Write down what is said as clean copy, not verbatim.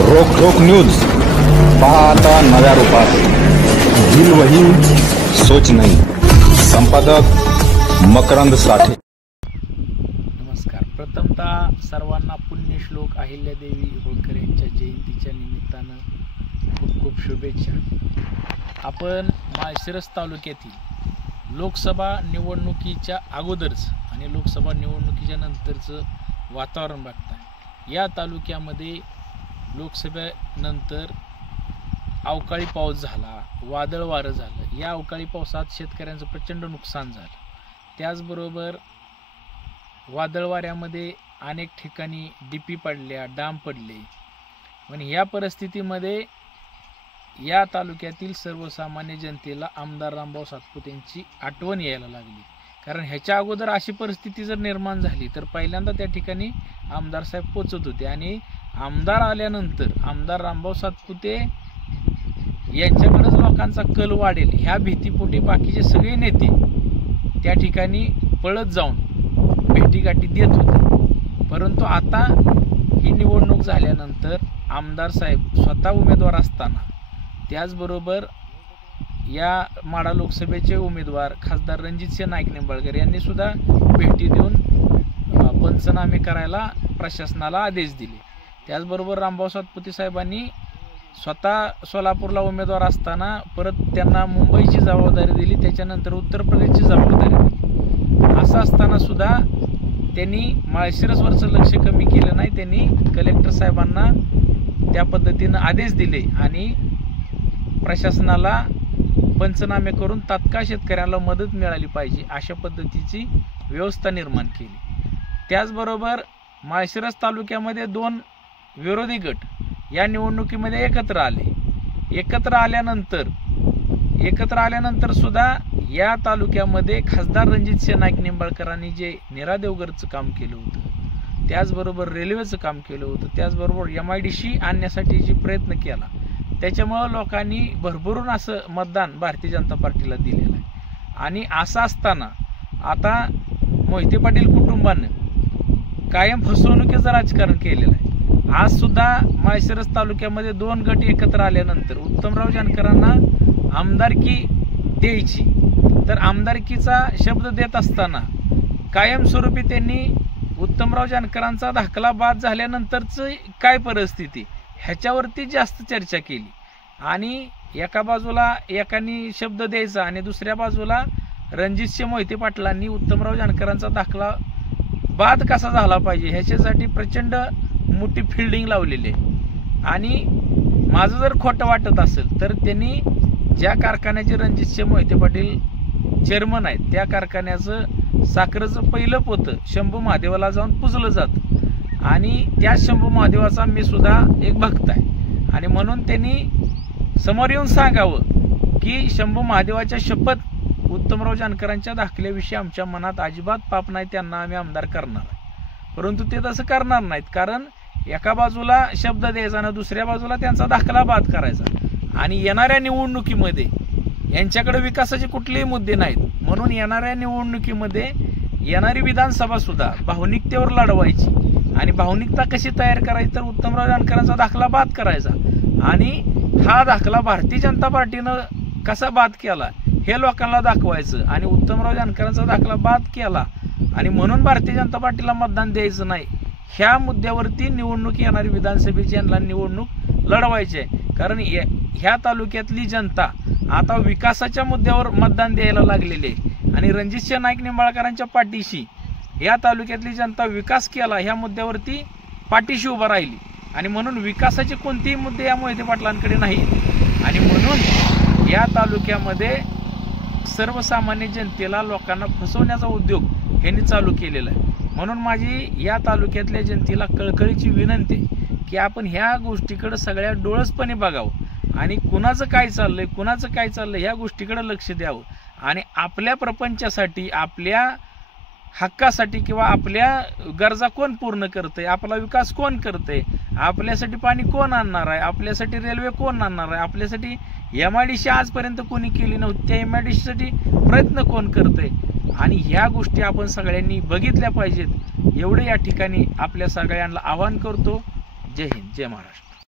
रोक न्यूज पहा आता नव्या रूपात। दिल वही सोच नहीं। संपादक मकरंद साठे। नमस्कार। प्रथमतः सर्वांना पुण्यश्लोक अहिल्यादेवी होळकर यांच्या जयंतीच्या निमित्तानं खूप खूप शुभेच्छा। आपण माळशिरस तालुक्यातील लोकसभा निवडणुकीच्या अगोदरच आणि लोकसभा निवडणुकीच्या नंतरचं वातावरण बघताय। या तालुक्यामध्ये लोकसभेनंतर अवकाळी पाऊस झाला, वादळ वारं झालं। या अवकाळी पावसात शेतकऱ्यांचं प्रचंड नुकसान झालं। त्याचबरोबर वादळ वाऱ्यामध्ये अनेक ठिकाणी डीपी पडल्या, डाम पडले। पण या परिस्थितीमध्ये या तालुक्यातील सर्वसामान्य जनतेला आमदार रामभाऊ सातपुते यांची आठवण यायला लागली। कारण ह्याच्या अगोदर अशी परिस्थिती जर निर्माण झाली तर पहिल्यांदा त्या ठिकाणी आमदार साहेब पोचत होते आणि आमदार आल्यानंतर आमदार रामभाऊ सातपुते यांच्याकडेच लोकांचा कल वाढेल ह्या भीतीपोटी बाकीचे सगळे नेते त्या ठिकाणी पळत जाऊन भेटीगाठी देत होते। परंतु आता ही निवडणूक झाल्यानंतर आमदार साहेब स्वतः उमेदवार असताना, त्याचबरोबर या माढा लोकसभेचे उमेदवार खासदार रणजितसिंह नाईक निंबाळकर यांनी सुद्धा भेटी देऊन पंचनामे करायला प्रशासनाला आदेश दिले। त्याचबरोबर रामभाऊ सातपुते साहेबांनी स्वतः सोलापूरला उमेदवार असताना परत त्यांना मुंबईची जबाबदारी दिली, त्याच्यानंतर उत्तर प्रदेशची जबाबदारी दिली। असं असताना सुद्धा त्यांनी माळशिरसवरचं लक्ष कमी केलं नाही। त्यांनी कलेक्टर साहेबांना त्या पद्धतीनं आदेश दिले आणि प्रशासनाला पंचनामे करून तात्काळ शेतकऱ्यांना मदत मिळाली पाहिजे अशा पद्धतीची व्यवस्था निर्माण केली। त्याचबरोबर माळशिरस तालुक्यामध्ये दोन विरोधी गट या निवडणुकीमध्ये एकत्र आल्यानंतर सुद्धा या तालुक्यामध्ये खासदार रणजितसिंह नाईक निंबाळकरांनी जे नीरा देवघरचं काम केलं होतं, त्याचबरोबर रेल्वेचं काम केलं होतं, त्याचबरोबर MIDC आणण्यासाठी जे प्रयत्न केला, त्याच्यामुळं लोकांनी भरभरून असं मतदान भारतीय जनता पार्टीला दिलेलं आहे। आणि असं असताना आता मोहिते पाटील कुटुंबानं कायम फसवणुकीचं राजकारण केलेलं आहे। आज सुद्धा माळशिरस तालुक्यामध्ये दोन गट एकत्र आल्यानंतर उत्तमराव जानकरांना आमदारकी द्यायची, तर आमदारकीचा शब्द देत असताना कायमस्वरूपी त्यांनी उत्तमराव जानकरांचा दाखला बाद झाल्यानंतरच काय परिस्थिती ह्याच्यावरती जास्त चर्चा केली। आणि एका बाजूला एकानी शब्द द्यायचा आणि दुसऱ्या बाजूला रणजितसिंह मोहिते पाटलांनी उत्तमराव जानकरांचा दाखला बाद कसा झाला पाहिजे ह्याच्यासाठी प्रचंड मोठी फिल्डिंग लावलेली आहे। आणि माझं जर खोटं वाटत असेल तर त्यांनी ज्या कारखान्याचे रणजितसिंह मोहिते पाटील चेअरमन आहेत त्या कारखान्याचं साखरेचं पहिलं पोतं शंभू महादेवाला जाऊन पुजलं जातं आणि त्या शंभू महादेवाचा मी सुद्धा एक भक्त आहे। आणि म्हणून त्यांनी समोर येऊन सांगावं की शंभू महादेवाच्या शपथ उत्तमराव जानकरांच्या दाखल्याविषयी आमच्या मनात अजिबात पाप नाही, त्यांना आम्ही आमदार करणार आहे। परंतु ते तसं करणार नाहीत, कारण एका बाजूला शब्द द्यायचा आणि दुसऱ्या बाजूला त्यांचा दाखला बाद करायचा। आणि येणाऱ्या निवडणुकीमध्ये यांच्याकडे विकासाचे कुठलेही मुद्दे नाहीत, म्हणून येणाऱ्या निवडणुकीमध्ये येणारी विधानसभा सुद्धा भावनिकतेवर लढवायची। आणि भावनिकता कशी तयार करायची तर उत्तमराव जानकरांचा दाखला बाद करायचा आणि हा दाखला भारतीय जनता पार्टीनं कसा बाद केला हे लोकांना दाखवायचं। आणि उत्तमराव जानकरांचा दाखला बाद केला आणि म्हणून भारतीय जनता पार्टीला मतदान द्यायचं नाही ह्या मुद्द्यावरती निवडणूक येणारी विधानसभेची यांना निवडणूक लढवायची आहे। कारण ह्या तालुक्यातली जनता आता विकासाच्या मुद्द्यावर मतदान द्यायला लागलेले आहे आणि रणजितसिंह नाईक निंबाळकरांच्या पाठीशी या तालुक्यातली जनता विकास केला ह्या मुद्द्यावरती पाठीशी उभा राहिली। आणि म्हणून विकासाचे कोणतेही मुद्दे या मोहिते पाटलांकडे नाही। आणि म्हणून या तालुक्यामध्ये सर्वसामान्य जनतेला लोकांना फसवण्याचा उद्योग ह्यांनी चालू केलेला आहे। म्हणून माझी या तालुक्यातल्या जनतेला कळकळीची विनंती आहे की आपण ह्या गोष्टीकडे सगळ्या डोळसपणे बघावं आणि कुणाचं काय चाललंय ह्या गोष्टीकडे लक्ष द्यावं आणि आपल्या प्रपंचासाठी, आपल्या हक्कासाठी किंवा आपल्या गरजा कोण पूर्ण करतंय, आपला विकास कोण करतंय, आपल्यासाठी पाणी कोण आणणार आहे, आपल्यासाठी रेल्वे कोण आणणार आहे, आपल्यासाठी MIDC आजपर्यंत कोणी केली नव्हती त्या MIDC साठी प्रयत्न कोण करतंय आणि ह्या गोष्टी आपण सगळ्यांनी बघितल्या पाहिजेत एवढे या ठिकाणी आपल्या सगळ्यांना आवाहन करतो। जय हिंद, जय महाराष्ट्र।